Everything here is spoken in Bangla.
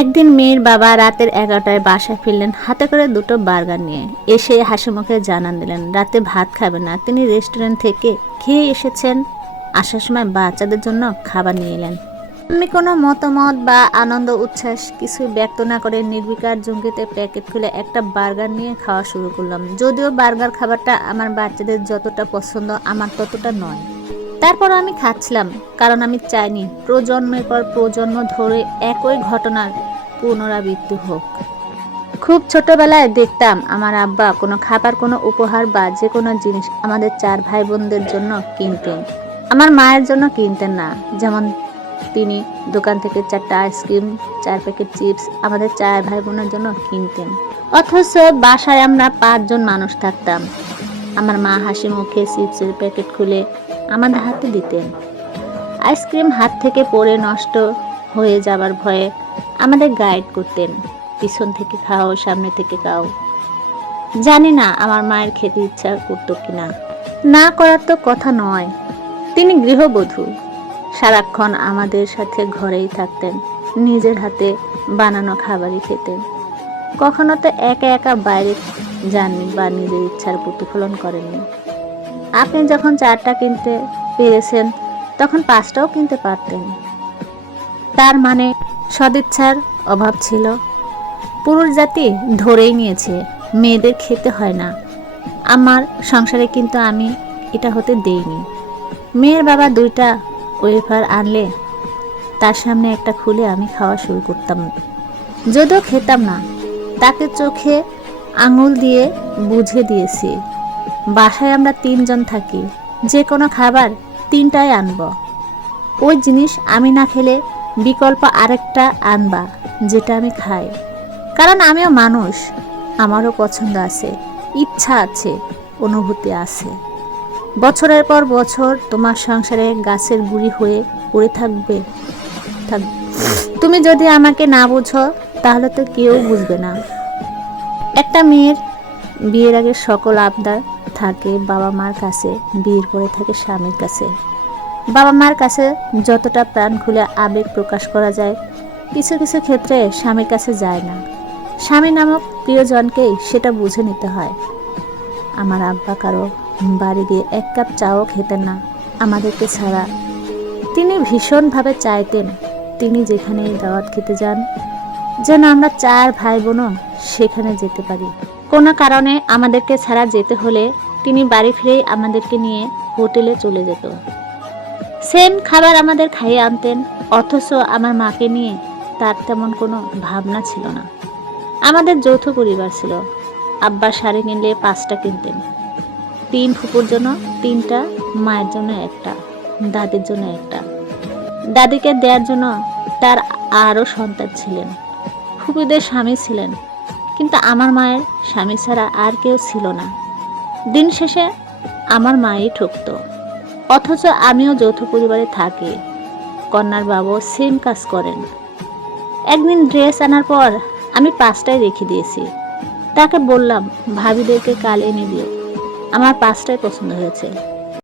একদিন মেয়ের বাবা রাতের 11টায় বাসায় ফিরলেন হাতে করে 2টো বার্গার নিয়ে। এসে হাসি মুখে জানান দিলেন রাতে ভাত খাবেন না, তিনি রেস্টুরেন্ট থেকে খেয়ে এসেছেন। আসার সময় বাচ্চাদের জন্য খাবার নিয়ে এলেন। আমি কোনো মতামত বা আনন্দ উচ্ছ্বাস কিছুই ব্যক্ত না করে নির্বিকার জঙ্গিতে প্যাকেট খুলে একটা বার্গার নিয়ে খাওয়া শুরু করলাম। যদিও বার্গার খাবারটা আমার বাচ্চাদের যতটা পছন্দ আমার ততটা নয়, তারপর আমি খাচ্ছিলাম, কারণ আমি চাইনি প্রজন্মের পর প্রজন্ম ধরে একই ঘটনার পুনরাবৃত্তি হোক। খুব ছোটবেলায় দেখতাম আমার আব্বা কোনো খাবার, কোনো উপহার বা যে কোনো জিনিস আমাদের 4 ভাই বোনদের জন্য কিনতেন, আমার মায়ের জন্য কিনতেন না। যেমন তিনি দোকান থেকে 4টা আইসক্রিম, 4 প্যাকেট চিপস আমাদের 4 ভাই বোনের জন্য কিনতেন। অথচ বাসায় আমরা 5 জন মানুষ থাকতাম। আমার মা হাসি মুখে চিপসের প্যাকেট খুলে আমাদের হাতে দিতেন। আইসক্রিম হাত থেকে পড়ে নষ্ট হয়ে যাবার ভয়ে আমাদের গাইড করতেন, পিছন থেকে খাও, সামনে থেকে খাও। জানি না আমার মায়ের খেতে ইচ্ছা করতো কিনা, না করার তো কথা নয়। তিনি গৃহবধূ, সারাক্ষণ আমাদের সাথে ঘরেই থাকতেন, নিজের হাতে বানানো খাবারই খেতেন। কখনো তো একা একা বাইরে যাননি বা নিজের ইচ্ছার প্রতিফলন করেননি। আপনি যখন 4টা কিনতে পেরেছেন তখন 5টাও কিনতে পারতেন। তার মানে সদিচ্ছার অভাব ছিল। পুরুষ জাতি ধরেই নিয়েছে মেয়েদের খেতে হয় না। আমার সংসারে কিন্তু আমি এটা হতে দেইনি। মেয়ের বাবা 2টা ওয়েফার আনলে তার সামনে একটা খুলে আমি খাওয়া শুরু করতাম। যদিও খেতাম না, তাকে চোখে আঙুল দিয়ে বুঝে দিয়েছি বাসায় আমরা 3 জন থাকি, যে কোনো খাবার 3টাই আনব। ওই জিনিস আমি না খেলে বিকল্প আরেকটা আনবা যেটা আমি খাই, কারণ আমিও মানুষ, আমারও পছন্দ আছে, ইচ্ছা আছে, অনুভূতি আছে। বছরের পর বছর তোমার সংসারে গাছের গুঁড়ি হয়ে পড়ে থাকবে। তুমি যদি আমাকে না বুঝো তাহলে তো কেউ বুঝবে না। একটা মেয়ের বিয়ের আগে সকল আবদার থাকে বাবা মার কাছে, বিয়ের পরে থাকে স্বামীর কাছে। বাবা মার কাছে যতটা প্রাণ খুলে আবেগ প্রকাশ করা যায়, কিছু কিছু ক্ষেত্রে স্বামীর কাছে যায় না। স্বামী নামক প্রিয়জনকেই সেটা বুঝে নিতে হয়। আমার আব্বা কারো বাড়ি গিয়ে 1 কাপ চাও খেতেন না আমাদেরকে ছাড়া। তিনি ভীষণভাবে চাইতেন তিনি যেখানেই দাওয়াত খেতে যান যেন আমরা 4 ভাই বোনও সেখানে যেতে পারি। কোনো কারণে আমাদেরকে ছাড়া যেতে হলে তিনি বাড়ি ফিরেই আমাদেরকে নিয়ে হোটেলে চলে যেত। সেম খাবার আমাদের খাইয়ে আনতেন, অথচ আমার মাকে নিয়ে তার তেমন কোনো ভাবনা ছিল না। আমাদের যৌথ পরিবার ছিল। আব্বা শাড়ি কিনলে 5টা কিনতেন, 3 ফুপুর জন্য 3টা, মায়ের জন্য 1টা, দাদির জন্য 1টা। দাদিকে দেওয়ার জন্য তার আরও সন্তান ছিলেন, ফুপুদের স্বামী ছিলেন, কিন্তু আমার মায়ের স্বামী ছাড়া আর কেউ ছিল না। দিন শেষে আমার মাই ঠকত। অথচ আমিও যৌথ পরিবারে থাকি, কন্যার বাবা সেম কাজ করেন। একদিন ড্রেস আনার পর আমি 5টাই রেখে দিয়েছি। তাকে বললাম ভাবিদেরকে কাল এনে দিও, আমার 5টাই পছন্দ হয়েছে।